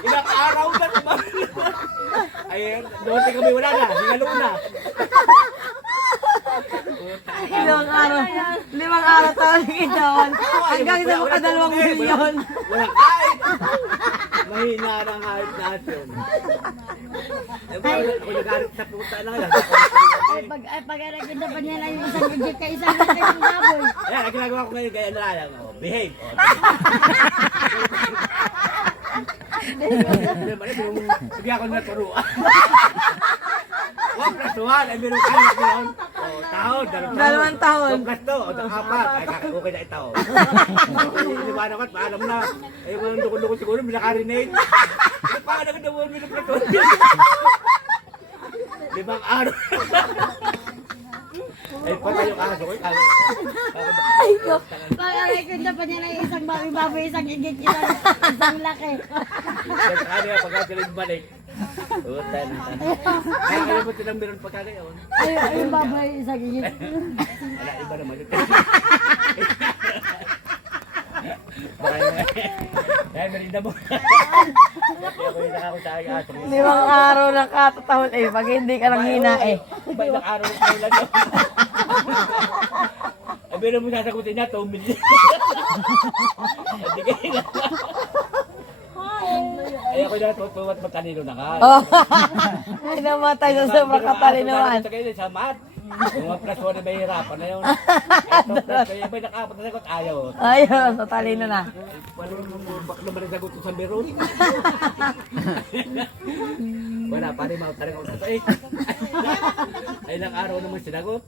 Ilang araw na naman. Ay, doon kami wala na. Hingalo na. Limang araw tawag doon. Hanggang sa mga 2 milyon. Wala kahit. Mahina ng kahit natin. Ako nagalit sa puta na yan. Pag naganda pa niya lang yung isang legit ka isang laki ng baboy. Ayan, ang ginagawa ko ngayon, gaya na lang. Behave. Hindi ako naturuan. 1 plus 1, ay meron kayo na gano'n. Taon, 2 taon. 2 plus 2, o 4, ay okay na ito. Hindi ba naman, paalam na. Ay, walang lukon-lukon siguro, minakarinate. Paano ka naman, minaplaton? 5 araw. Ay, patay yung aso ko. Ay ko, pag naganda pa niya lang yung isang baboy, isang legit, isang laki. Ano yung pagkakaling balik? Puta na. Kaya kaya mo tinang meron pagkakayon. Ay, yung baboy, isang legit. Wala, iba naman yun. Kaya merinda mo. Kaya ko yung nakako sa aking aso. 5 araw na katatahon eh. Pag hindi ka lang hina eh. Iba ilang araw na kayo lang yun. Ay, meron mo sasagutin niya, 2 million. Hindi kayo na. Ay, ako na tutuwat matalino na ka. Oh. Ay namatay sa sobrang katalinuhan. Sa kayo sa mat. Yung 1 plus 1 na may hirapan na yun. Ito plus kayo, may nakapat na sagot, ayaw. Ayun, sa talino na. Wala naman bak naman ang sagot ko sa meron. Wala, pare mautarin ako sa eh. Ay, ilang araw naman sinagot.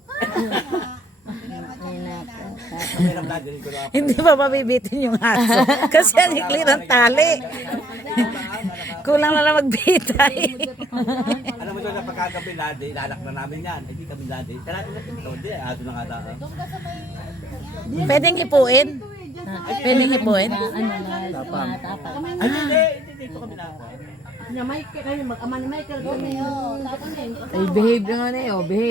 Mayroon na din ko na. Hindi pa mabibitin yung aso. Kasi ang ikli ng tali. Kulang na lang magbitay. Alam mo doon na pagkagabi lade, ilalak na namin yan. Hindi kami lade. Sarado na ito. Hindi, aso na nga tayo. Pwedeng hipuin? Pwedeng hipuin? Tapang. Ay, hindi, dito kami na. Michael, mag-ama ni Michael. Ay, behave na nga na eh. Behave.